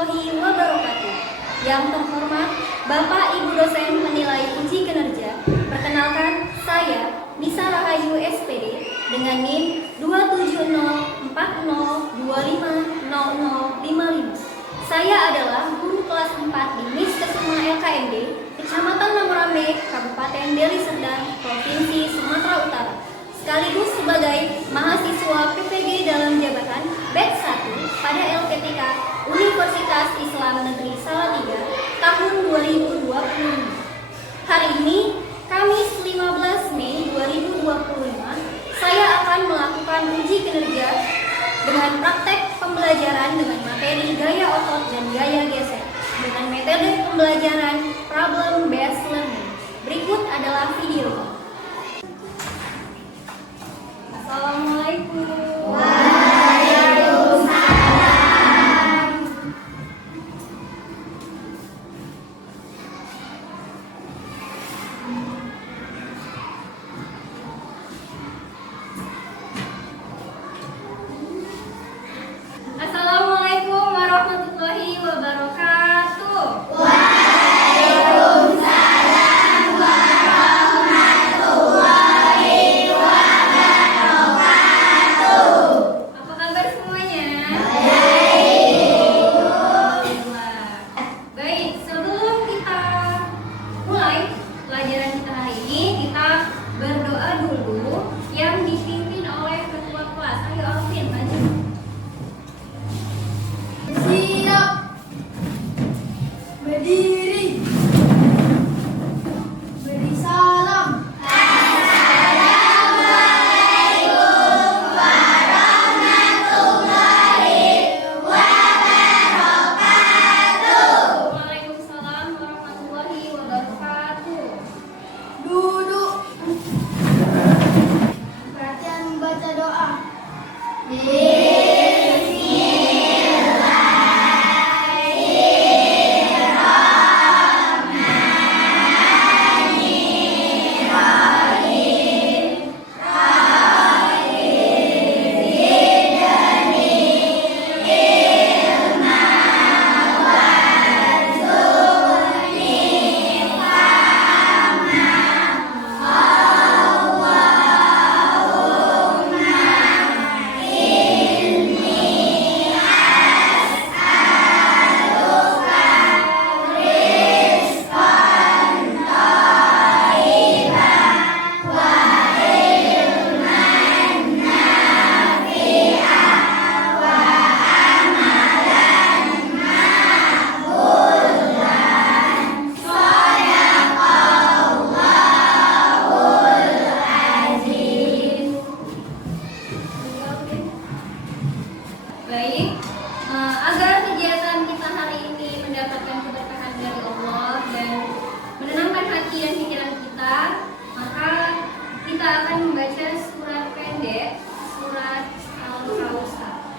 warahmatullahi wabarakatuh. Yang terhormat Bapak Ibu dosen penilai uji kinerja. Perkenalkan, saya Nisa Rahayu SPD dengan NIM 27040250055. Saya adalah guru kelas 4 di MIS Kesuma LKMD, Kecamatan Namorame, Kabupaten Deli Serdang, Provinsi Sumatera Utara, sekaligus sebagai mahasiswa PPG dalam jabatan batch 1 pada LPTK Universitas Islam Negeri Salatiga tahun 2020. Hari ini, Kamis 15 Mei 2025, saya akan melakukan uji kinerja dengan praktek pembelajaran dengan materi gaya otot dan gaya gesek dengan metode pembelajaran problem based learning. Berikut adalah video. Assalamualaikum. Assalamualaikum warahmatullahi wabarakatuh. Waalaikumsalam warahmatullahi wabarakatuh. Apa kabar semuanya? Baik, sebelum kita mulai pelajaran kita hari ini, kita berdoa dulu yang dipimpin oleh ketua kelas. Ayo Alvin, maju. Siap. Berdiri. Beri salam. Assalamualaikum warahmatullahi wabarakatuh. Waalaikumsalam warahmatullahi wabarakatuh. Duduk. Perhatian membaca doa. Baik, agar kegiatan kita hari ini mendapatkan keberkahan dari Allah dan menenangkan hati dan pikiran kita, maka kita akan membaca surat pendek, surat Al-Kausar.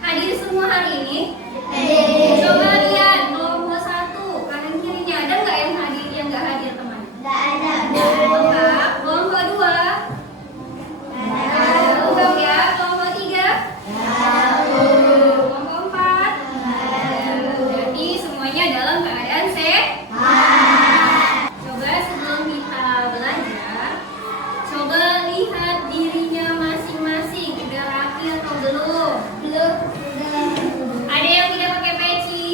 Hadir semua hari ini? Coba lihat kelompok 1, kanan kirinya ada nggak yang hadir, yang nggak hadir teman? Lengkap. Kelompok 2? Lengkap ya. Kelompok 3? Kelompok 4? Berarti semuanya dalam keadaan sehat. Coba sebelum kita belajar, coba lihat dirinya masing-masing. Udah rapi atau belum? Belum. Ada yang tidak pakai peci?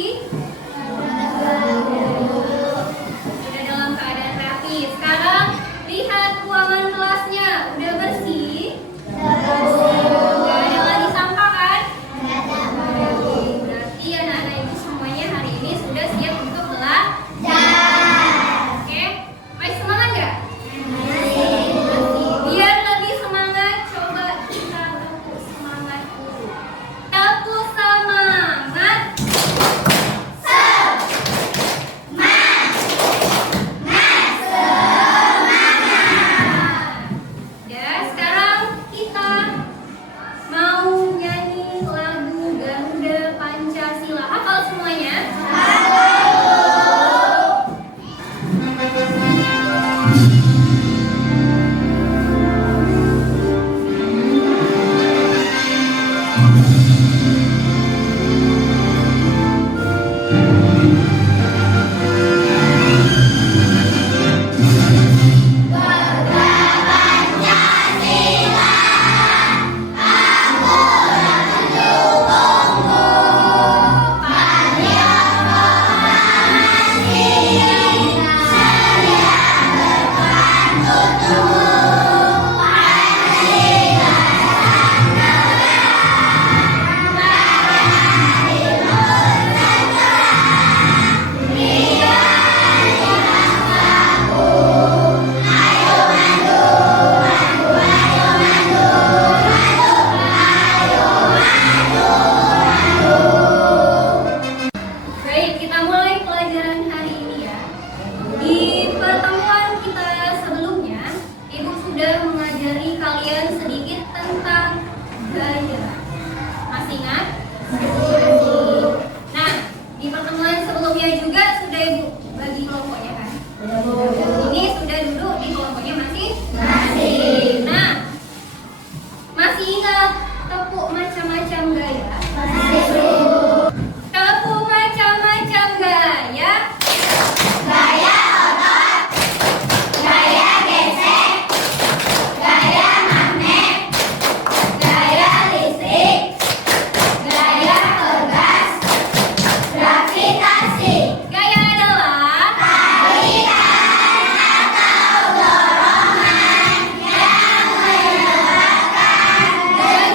Sudah dalam keadaan rapi. Sekarang lihat ruangan kelasnya. Udah bersih? Gak ada lagi sampah kan? Berarti Baik, kita mulai pelajaran hari ini ya. Di pertemuan kita sebelumnya, Ibu sudah mengajari kalian sedikit tentang gaya. Masih ingat? Nah, di pertemuan sebelumnya juga sudah Ibu bagi kelompoknya kan? Ini sudah duduk di kelompoknya masih? Masih. Nah, masih ingat tepuk macam-macam gaya? Tepuk macam-macam gaya. Gaya otot, gaya gesek, gaya magnet, gaya listrik, gaya orgas, gravitasi. Gaya adalah Tarikan atau dorongan yang menyebabkan benda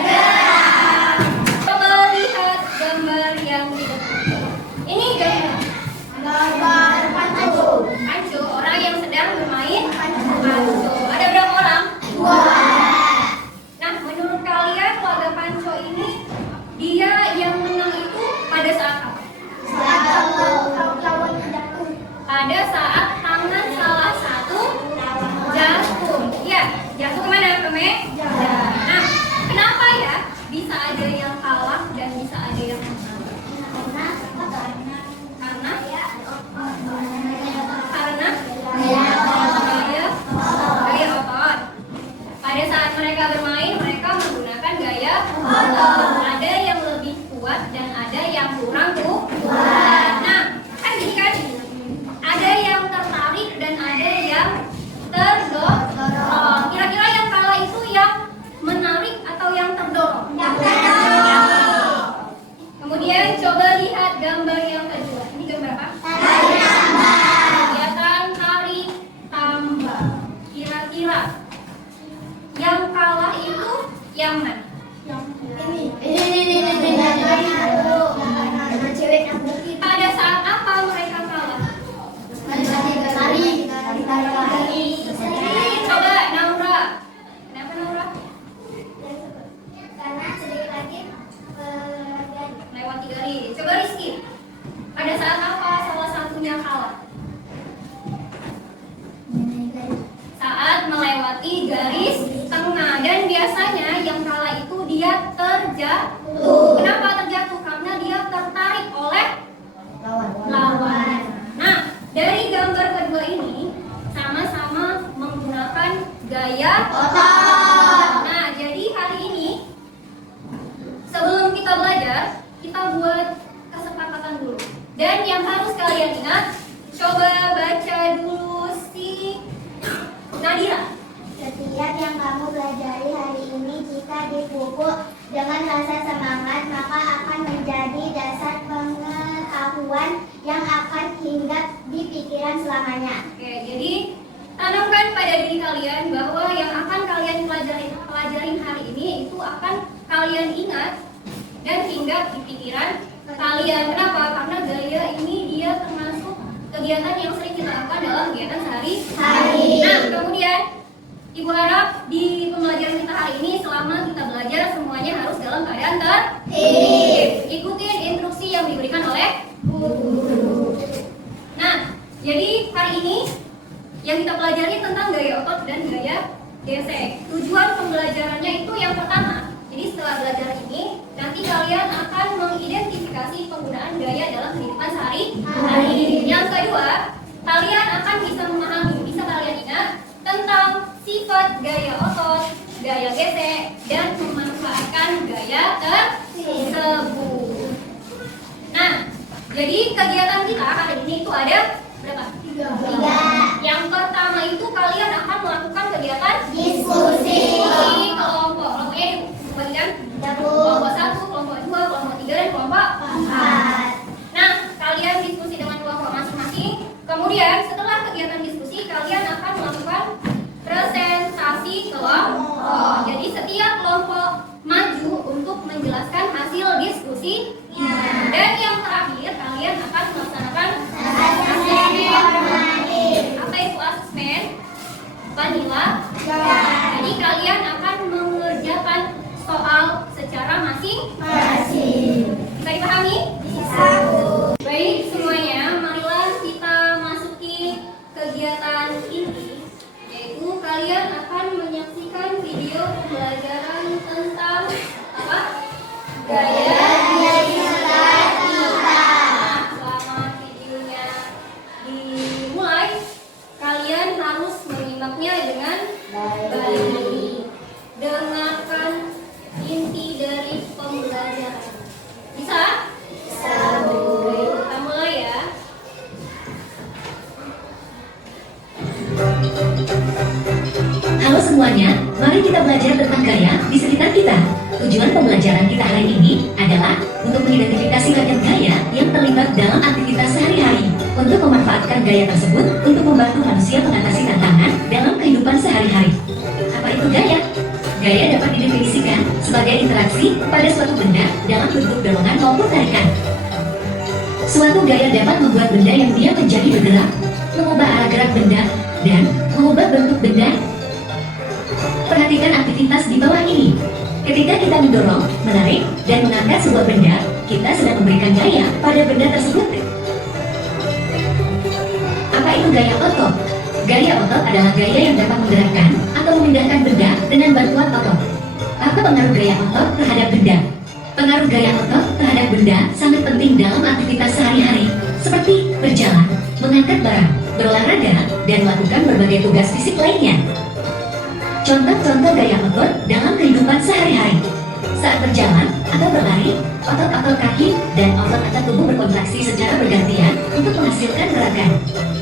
bergerak. coba lihat gambar yang di depan. Ini gaya Gambar pancu. panco, orang yang sedang bermain panco. Ada berapa orang? Dua. Nah, menurut kalian laga panco ini dia yang menang itu pada saat apa? Lawannya jatuh. Pada saat tangan salah satu jatuh. Iya, jatuh kemana, Peme? Nah, kenapa ya bisa ada yang kalah dan bisa ada yang menang? Karena gaya otot. Pada saat mereka bermain, mereka menggunakan gaya otot. Ada yang lebih kuat dan ada yang kurang kuat. Nah, kan gini kan? Ada yang tertarik dan ada yang terdorong. Kira-kira yang kalah itu yang menarik atau yang terdorong? Kemudian coba lihat gambar yang kedua. Ini gambar apa? Kegiatan tarik tambang. Kira-kira yang kalah itu yang mana? Pada saat apa mereka kalah? Coba Naura. Kenapa Naura? Lewati garis. Coba Rizky. Pada saat apa salah satunya kalah? Saat melewati garis tengah. Dan biasanya yang kalah itu dia terjatuh. Kenapa terjatuh? Karena dia tertarik oleh lawan. Nah, dari gambar kedua ini sama-sama menggunakan gaya Otot. Nah, jadi hari ini sebelum kita belajar, kita buat kesepakatan dulu. Dan yang harus kalian ingat, coba baca dulu si Nadira. Setiap yang kamu pelajari hari ini jika dipupuk dengan rasa semangat maka akan menjadi dasar pengetahuan yang akan hinggap di pikiran selamanya. Oke, jadi tanamkan pada diri kalian bahwa yang akan kalian pelajarin hari ini itu akan kalian ingat dan hinggap di pikiran kalian. Kenapa? Karena gaya ini dia termasuk kegiatan yang sering kita lakukan dalam kegiatan sehari-hari. Nah, kemudian Ibu harap di pembelajaran kita hari ini selama kita belajar semuanya harus dalam keadaan tertib. Ikutin instruksi yang diberikan oleh guru. Nah, jadi hari ini yang kita pelajari tentang gaya otot dan gaya gesek. Tujuan pembelajarannya itu yang pertama. Jadi setelah belajar ini, nanti kalian akan mengidentifikasi penggunaan gaya dalam kehidupan sehari-hari. Yang kedua, kalian akan bisa memahami, bisa kalian ingat tentang sifat gaya otot, gaya gesek, dan memanfaatkan gaya tersebut. Nah, jadi kegiatan kita hari ini itu ada berapa? 3. Yang pertama itu kalian akan melakukan kegiatan Diskusi. di kelompok. Kelompoknya dibagikan kelompok 1, kelompok 2, kelompok 3, dan kelompok 4. Nah, kalian diskusi dengan kelompok masing-masing. Kemudian setelah kegiatan diskusi, kalian akan melakukan presentasi kelompok. Jadi setiap kelompok maju untuk menjelaskan hasil diskusinya. Dan yang terakhir, kalian akan melaksanakan apa itu asesmen? Vanilla. Jadi kalian akan mengerjakan soal secara masing-masing. Bisa dipahami? Bisa. Baik semuanya, marilah kita masuki kegiatan inti, yaitu kalian akan menyaksikan video pembelajaran tentang apa? Gaya gesek kita. Selama videonya dimulai, kalian harus menyimaknya dengan baik. Dengarkan inti dari pembelajaran. Bisa? Baik, kita mulai ya. Halo semuanya, mari kita belajar tentang gaya di sekitar kita. Tujuan pembelajaran kita hari ini adalah untuk mengidentifikasi ragam gaya yang terlibat dalam aktivitas sehari-hari, untuk memanfaatkan gaya tersebut untuk membantu manusia mengatasi tantangan dalam kehidupan sehari-hari. Apa itu gaya? Gaya dapat didefinisikan sebagai interaksi pada suatu benda dalam bentuk dorongan maupun tarikan. Suatu gaya dapat membuat benda yang diam menjadi bergerak, mengubah arah gerak benda, dan mengubah bentuk benda. Perhatikan aktivitas di bawah ini. Ketika kita mendorong, menarik, dan mengangkat sebuah benda, kita sedang memberikan gaya pada benda tersebut. Apa itu gaya otot? Gaya otot adalah gaya yang dapat menggerakkan atau memindahkan benda dengan bantuan otot. Apa pengaruh gaya otot terhadap benda? Pengaruh gaya otot terhadap benda sangat penting dalam aktivitas sehari-hari, seperti berjalan, mengangkat barang, berolahraga, dan melakukan berbagai tugas fisik lainnya. Contoh-contoh gaya otot dalam kehidupan sehari-hari. Saat berjalan atau berlari, otot-otot kaki dan otot-otot tubuh berkontraksi secara bergantian untuk menghasilkan gerakan.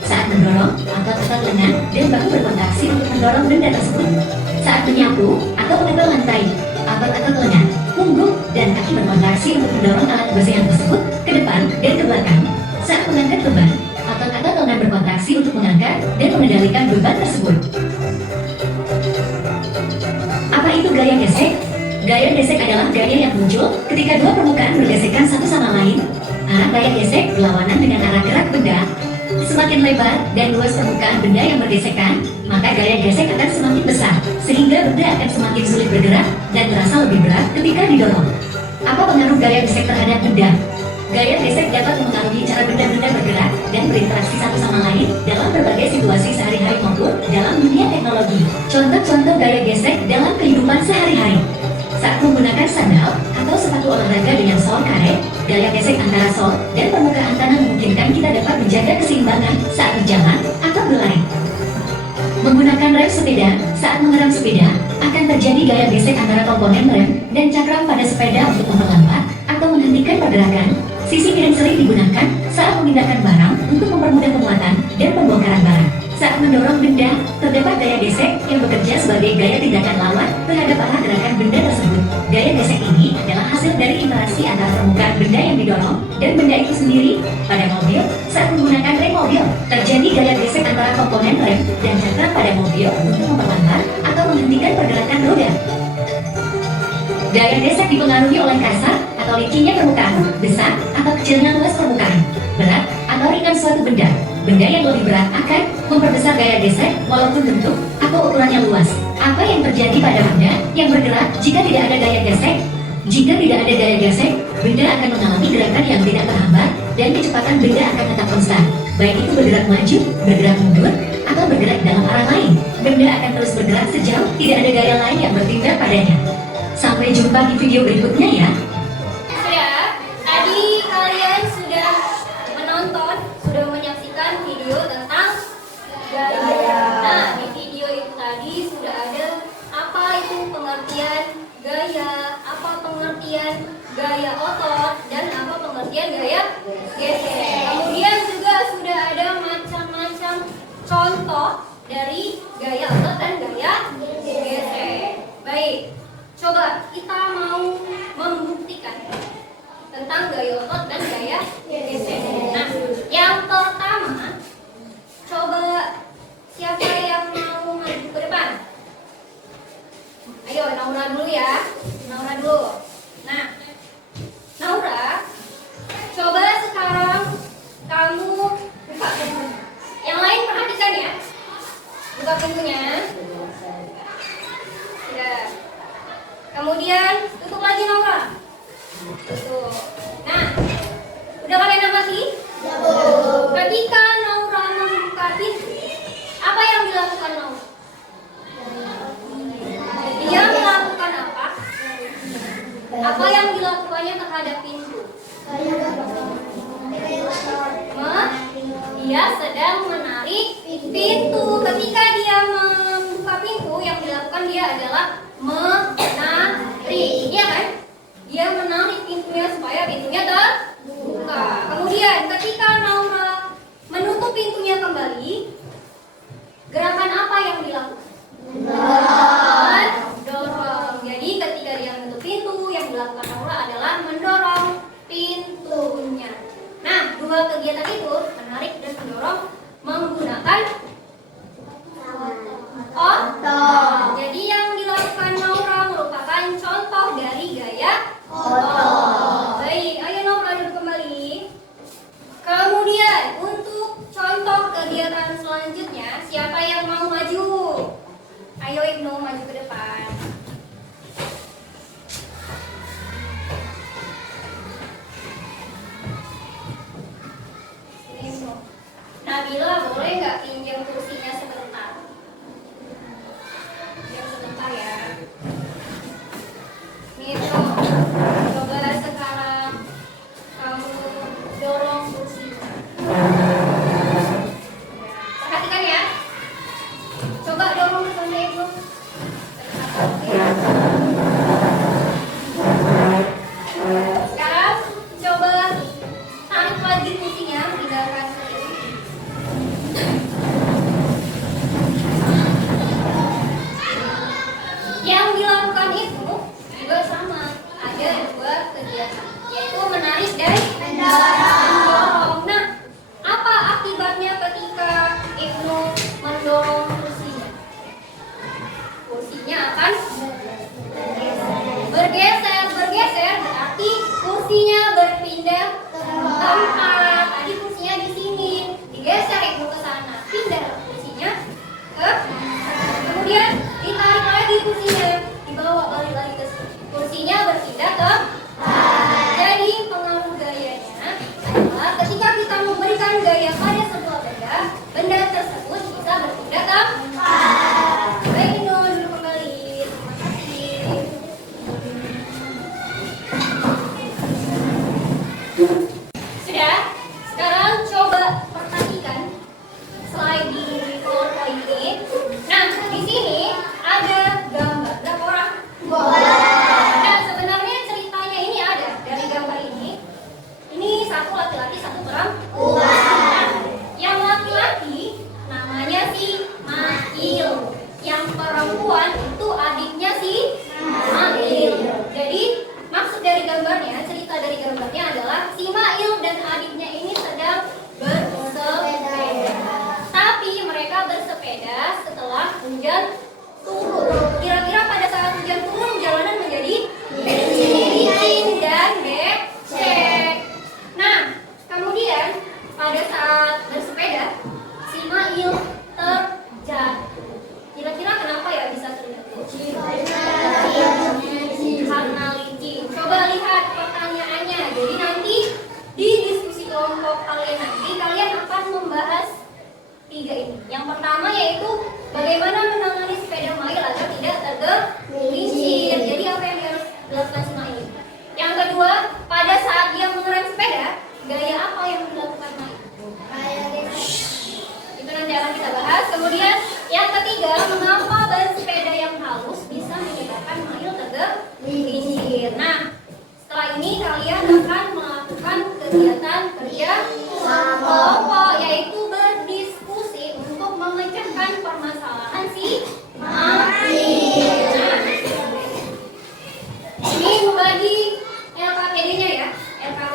Saat mendorong, otot-otot lengan dan bahu berkontraksi untuk mendorong benda tersebut. Saat menyapu atau menepel lantai, otot-otot lengan, punggung, dan kaki berkontraksi untuk mendorong alat kebersihan tersebut ke depan dan ke belakang. Saat mengangkat beban, otot-otot lengan berkontraksi untuk mengangkat dan mengendalikan beban tersebut. Apa itu gaya gesek? Gaya gesek adalah gaya yang muncul ketika dua permukaan bergesekan satu sama lain. Arah gaya gesek berlawanan dengan arah gerak benda. Semakin lebar dan luas permukaan benda yang bergesekan, maka gaya gesek akan semakin besar, sehingga benda akan semakin sulit bergerak dan terasa lebih berat ketika didorong. Apa pengaruh gaya gesek terhadap benda? Gaya gesek dapat mempengaruhi cara benda-benda bergerak dan berinteraksi satu sama lain dalam berbagai situasi sehari-hari maupun dalam dunia teknologi. Contoh-contoh gaya gesek dalam kehidupan sehari-hari. Saat menggunakan sandal atau sepatu olahraga dengan sol karet, gaya gesek antara sol dan permukaan tanah memungkinkan kita dapat menjaga keseimbangan saat berjalan atau berlari. Menggunakan rem sepeda, saat mengerem sepeda, akan terjadi gaya gesek antara komponen rem dan cakram pada sepeda untuk memperlambat atau menghentikan pergerakan. Sisi kiri sering digunakan saat memindahkan barang untuk mempermudah pemuatan dan pembongkaran barang. Saat mendorong benda, terdapat gaya gesek yang bekerja sebagai gaya tindakan lawan terhadap arah gerakan benda tersebut. Gaya gesek ini adalah hasil dari interaksi antara permukaan benda yang didorong dan benda itu sendiri. Pada mobil, saat menggunakan rem mobil, terjadi gaya gesek antara komponen rem dan cakram pada mobil untuk memperlambat atau menghentikan pergerakan roda. Gaya gesek dipengaruhi oleh kasar atau licinnya permukaan, besar atau kecilnya luas permukaan, berat atau ringan suatu benda. Benda yang lebih berat akan memperbesar gaya gesek walaupun bentuk atau ukurannya luas. Apa yang terjadi pada benda yang bergerak jika tidak ada gaya gesek? Jika tidak ada gaya gesek, benda akan mengalami gerakan yang tidak terhambat dan kecepatan benda akan tetap konstan. Baik itu bergerak maju, bergerak mundur, atau bergerak dalam arah lain. Benda akan terus bergerak sejauh tidak ada gaya lain yang bertindak padanya. Sampai jumpa di video berikutnya ya. Sudah, tadi kalian sudah menonton, sudah menyaksikan video tentang gaya. Nah, di video itu tadi sudah ada apa itu pengertian gaya otot dan apa pengertian gaya gesek. Kemudian juga sudah ada macam-macam contoh dari gaya otot dan gaya gesek. Baik, coba kita mau membuktikan tentang gaya otot dan gaya gesek. Nah, yang pertama, coba siapa yang mau maju ke depan? Ayo, Naura dulu ya. Naura dulu. Nah, Naura, coba sekarang kamu buka pintu. Yang lain perhatikan ya. Buka pintunya. Sudah. Kemudian tutup lagi Naura. Tutup. Nah, udah kalian amati? Ketika Naura membuka pintu, apa yang dilakukan Naura? Dia melakukan apa? Apa yang dilakukannya terhadap pintu? Dia sedang menarik pintu. Ketika dia membuka pintu, yang dilakukan dia adalah menarik, ya kan? Dia menarik pintunya supaya pintunya terbuka. Kemudian ketika Naura menutup pintunya kembali, gerakan apa yang dilakukan? Mendorong. Jadi ketika dia menutup pintu, yang dilakukan Naura adalah mendorong pintunya. Nah, dua kegiatan itu, menarik dan mendorong, menggunakan otot. Jadi yang dilakukan Naura merupakan contoh dari gaya otot. Baik, ayo Naura duduk kembali. Kemudian untuk contoh kegiatan selanjutnya, siapa yang mau maju? Ayo Ibnu maju ke depan. Sini Ibnu. Nabila boleh nggak pinjam kursinya sebentar? Pinjam sebentar ya. Nih Ibnu, coba sekarang kamu dorong kursinya. Perhatikan ya. Coba dorong ke sana Ibnu. Sekarang coba tarik lagi kursinya, pindahkan ke kiri. Yang dilakukan itu juga sama, ada dua kegiatan, yaitu menarik dan mendorong. Nah, apa akibatnya ketika Ibnu mendorong kursinya? Kursinya akan bergeser berarti kursinya berpindah tempat. Tadi kursinya di sini, digeser Ibnu ke sana, pindah kursinya ke sana. Kemudian ditarik lagi kursinya, dibawa balik lagi ke sini. Kursinya berpindah ke jadi pengaruh gayanya adalah ketika kita memberikan gaya pada sebuah benda, benda tersebut bisa berpindah tempat. Baik, Ibnu duduk kembali. Terima kasih. Sudah. Sekarang coba perhatikan slide di PowerPoint ini. Nah, di sini ada gambar. Berapa orang? Nah, sebenarnya ceritanya ini ada dari gambar ini. Ini satu laki-laki, satu perempuan. Yang laki-laki namanya si Mail. Yang perempuan itu adiknya si Mail. Jadi maksud dari gambarnya, cerita dari gambarnya adalah si Mail dan adiknya ini sedang bersepeda. Tapi mereka bersepeda setelah hujan turun. Kira-kira pada saat hujan turun jalanan menjadi licin dan becek. Nah, kemudian pada saat bersepeda si Mail terjatuh. Kira-kira kenapa ya bisa terjatuh? Karena licin. Coba lihat pertanyaannya. Jadi nanti di diskusi kelompok kalian nanti kalian akan membahas tiga ini. Yang pertama yaitu bagaimana menangani sepeda Mail agar tidak tergelincir. Jadi apa yang harus dilakukan si Mail? Yang kedua, pada saat dia mengerem sepeda, gaya apa yang dilakukan Mail? Itu nanti akan kita bahas. Kemudian yang ketiga, mengapa ban sepeda yang halus bisa menyebabkan Mail tergelincir? Nah,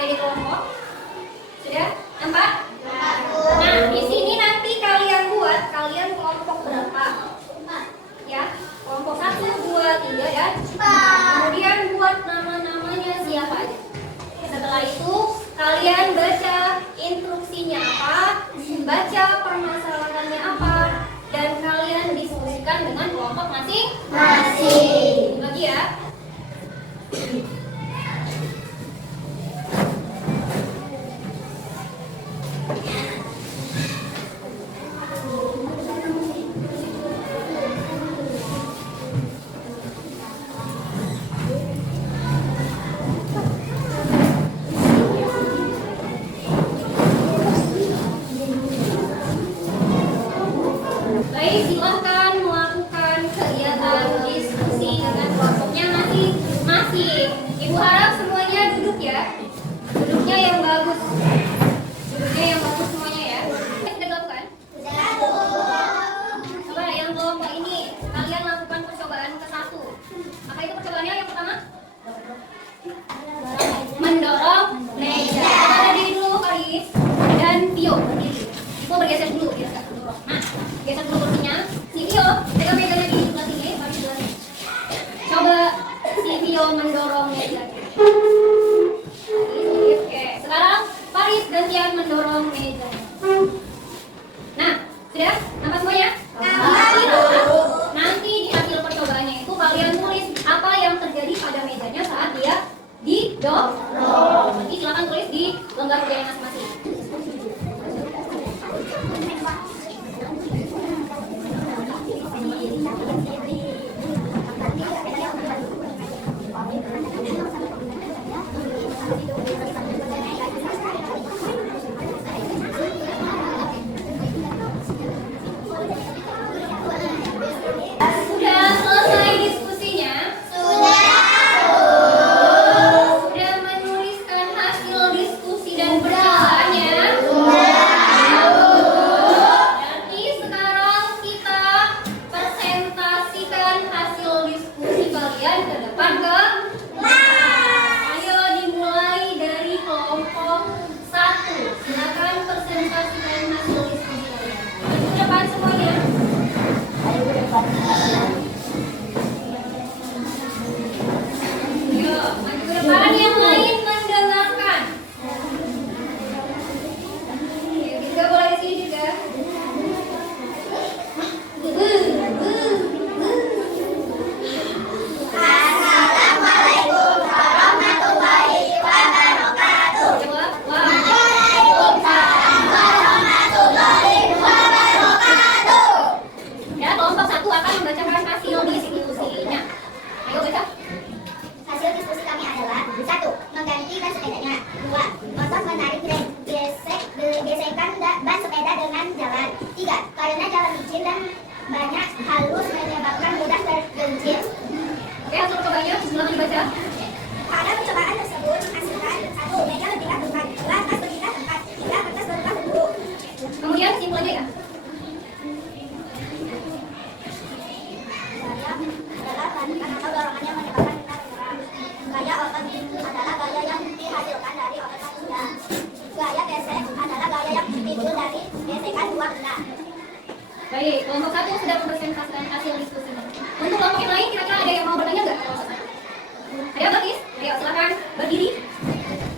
menjadi kelompok. Sudah? Nampak? Nah, di sini nanti kalian buat kalian kelompok berapa? Ya, kelompok 1, 2, 3 ya. Kemudian buat nama-namanya siapa aja. Setelah itu kalian baca instruksinya apa, baca permasalahannya apa, dan kalian diskusikan dengan kelompok masing-masing. Lagi ya. Baik, silahkan melakukan kegiatan diskusi dengan kelompoknya masing-masing. Ibu harap semuanya duduk ya. Duduknya yang bagus. Duduknya yang bagus semuanya ya. Sudah dilakukan? Coba yang kelompok ini, kalian lakukan percobaan ke 1. Apa itu percobaannya yang pertama? Mendorong meja. Tadi dulu Karis dan Tio berdiri. Ibu bergeser dulu ya. Nah, geser dulu kursinya. Si Tio pegang mejanya di sebelah sini, baru sebelah sini. Coba si Tio mendorong meja. Oke, sekarang Faris gantian mendorong meja. Nah, sudah? Nampak semuanya? Nanti di hasil percobaannya itu kalian tulis apa yang terjadi pada mejanya saat dia didorong. Nanti silakan tulis di lembar ujian masing-masing. Sudah selesai diskusinya? Sudah menuliskan hasil diskusi dan percobanya? Berarti sekarang kita presentasikan hasil diskusi kalian ke depan ke ayo dimulai dari kelompok 1. Silakan presentasikan hasil diskusi kalian. Maju ke depan semuanya. Ayo, maju ke depan, yang lain mendengarkan. Ya, juga boleh di sini juga. Assalamualaikum warahmatullahi wabarakatuh. Jawab. Waalaikumsalam warahmatullahi wabarakatuh. Ya, kelompok 1 akan membacakan hasil diskusinya. Ayo baca. Hasil diskusi kami adalah 1. Mengganti ban sepedanya. 2. Otot menarik rem. Gesekan ban sepeda dengan jalan. 3. Karena jalan licin dan banyak halus menyebabkan mudah tergelincir. Oke, hasil percobanya silakan dibaca. Pada percobaan tersebut menghasilkan 1. Meja berpindah tempat. 2. Tas berpindah tempat. 3. Kertas berubah bentuk. Kemudian kesimpulannya ya. Gaya adalah tarikan atau dorongan yang menyebabkan kita bergerak. Gaya otot adalah gaya yang dihasilkan dari otot manusia. Gaya gesek adalah gaya yang timbul dari gesekan dua benda. Baik, kelompok 1 sudah mempresentasikan hasil diskusinya. Untuk kelompok yang lain, kira-kira ada yang mau bertanya nggak? Ada Batis? Ayo silakan berdiri.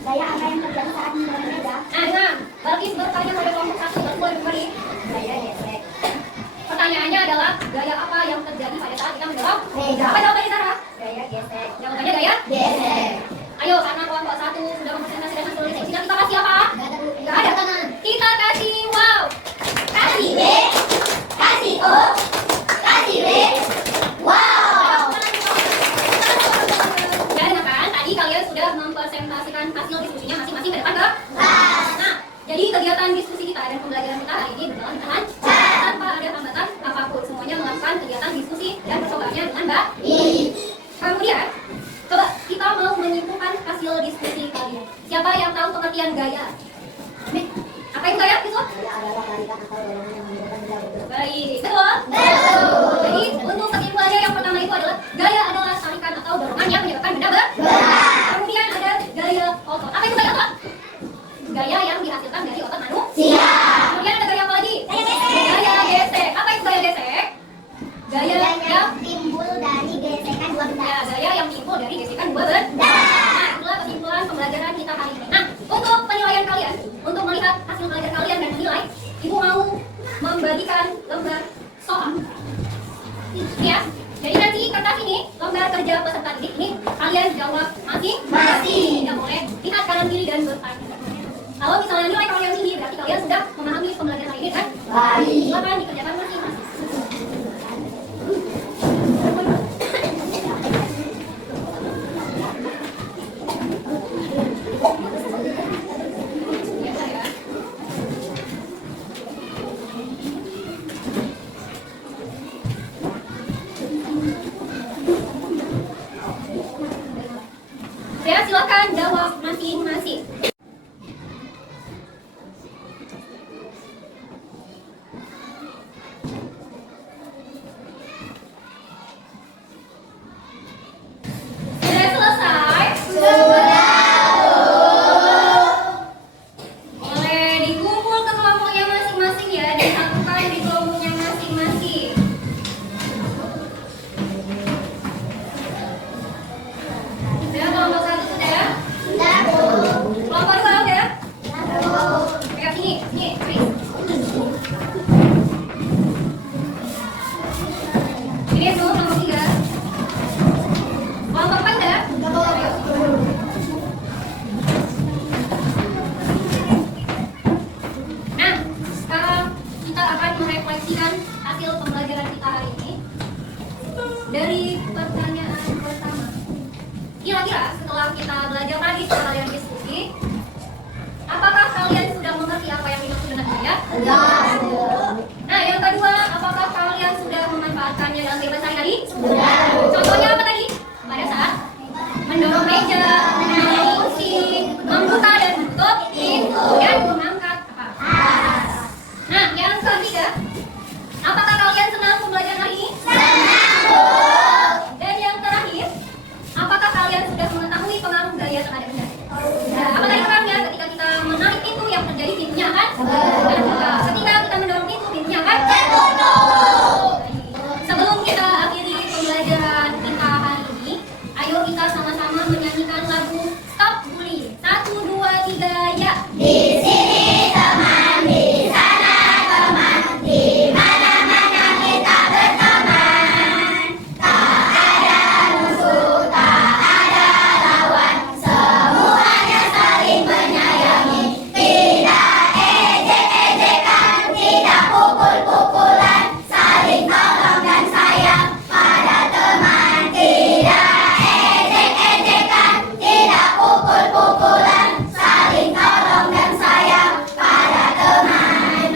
Gaya apa yang terjadi saat mendorong meja? Nah, dengar. Batis bertanya pada kelompok 1, baru boleh berdiri. Gaya gesek. Pertanyaannya adalah gaya apa yang terjadi pada saat kita mendorong Meja. Apa jawabannya Sarah? Gaya gesek. Jawabannya gaya? Gesek. Ayo, karena kelompok 1 sudah mempresentasikan hasil diskusinya, kita kasih apa? Nggak ada. Kita kasih wow. Kasih B. Kasih O. Kasih B. Wow. Ya, dengar kan? Tadi kalian sudah mempresentasikan hasil diskusinya masing-masing ke depan ke kelas. Nah, jadi kegiatan diskusi kita dan pembelajaran kita hari ini berjalan dengan lancar tanpa ada hambatan apapun. Semuanya melakukan kegiatan diskusi dan percobaannya dengan baik. Kemudian, coba kita mau menyimpulkan hasil diskusi kalian. Siapa yang tahu pengertian gaya? Apa itu gaya? Itu? Gaya adalah tarikan atau dorongan yang menyebabkan benda bergerak. Baik, betul? Betul. Jadi, untuk kesimpulannya yang pertama itu adalah gaya adalah tarikan atau dorongan yang menyebabkan benda bergerak. Kemudian ada gaya otot. Apa itu gaya otot? dua benar. Nah, itulah kesimpulan pembelajaran kita hari ini. Nah, untuk penilaian kalian, untuk melihat hasil belajar kalian dan menilai, Ibu mau membagikan lembar soal. Ya, jadi nanti kertas ini lembar kerja peserta didik ini kalian jawab masing-masing. Tidak boleh lihat kanan kiri dan bertanya. Kalau misalnya nilai kalian tinggi, berarti kalian sudah memahami pembelajaran hari ini kan? Baik. Silakan dikerjakan masing-masing. Ya, silakan jawab masing-masing. Sudah selesai? Boleh dikumpul ke kelompoknya masing-masing ya, disatukan di kelompoknya masing-masing. Sudah, kelompok satu sudah? Kelompok dua udah? Pegang sini, Chris. Ini tuh kelompok tiga. Kelompok empat udah? Nah, sekarang kita akan merefleksikan hasil pembelajaran kita hari ini dari pertanyaan pertama. Kira-kira setelah kita belajar tadi, setelah kalian diskusi, apakah kalian sudah mengerti apa yang dimaksud dengan gaya? Nah, yang kedua, apakah kalian sudah memanfaatkannya dalam kehidupan sehari-hari? Contohnya apa tadi? Pada saat mendorong meja, menarik kursi, membuka dan menutup pintu, dan mengangkat apa? Nah, yang ketiga, apakah kalian senang pembelajaran hari ini? Dan yang terakhir, apakah kalian sudah mengetahui pengaruh gaya terhadap benda? Nah, apa tadi pengaruhnya? Ketika kita menarik pintu, yang terjadi pintunya akan terbuka. Ketika kita mendorong pintu, pintunya akan tertutup. Sebelum kita akhiri pembelajaran kita hari ini, ayo kita sama-sama menyanyikan lagu Stop Bullying. 1, 2, 3, ya. Di sini teman, di sana teman, di mana-mana kita berteman. Tak ada musuh, tak ada lawan, semuanya saling menyayangi. Tidak ejek-ejekan, tidak pukul-pukulan, saling tolong dan sayang pada teman. Tidak ejek-ejekan, tidak pukul-pukulan, saling tolong dan sayang pada teman.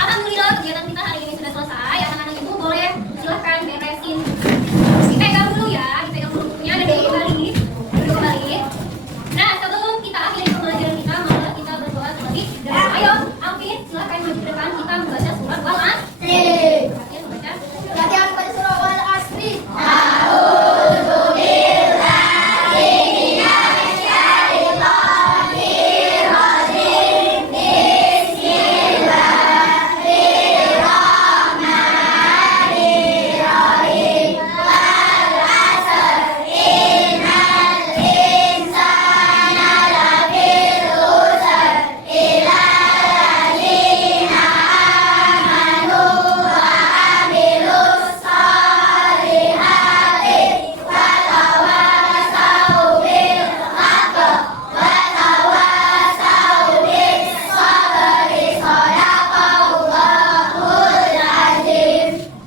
Alhamdulillah, kegiatan kita hari ini sudah selesai. Anak-anak ibu boleh silahkan beresin. Dipegang dulu ya, dipegang dulu bukunya dan duduk kembali. Nah, sebelum kita akhiri pembelajaran kita, mari kita berdoa terlebih dahulu. Ayo, Alvin, silahkan maju ke depan, kita membaca surat Wal-Asri. Perhatian membaca. Perhatian pada surah Wal-Asri.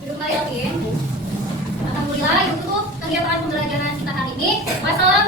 Duduk kembali, Alvin. Alhamdulillah, itu tuh kegiatan pembelajaran kita hari ini. Wassalamualaikum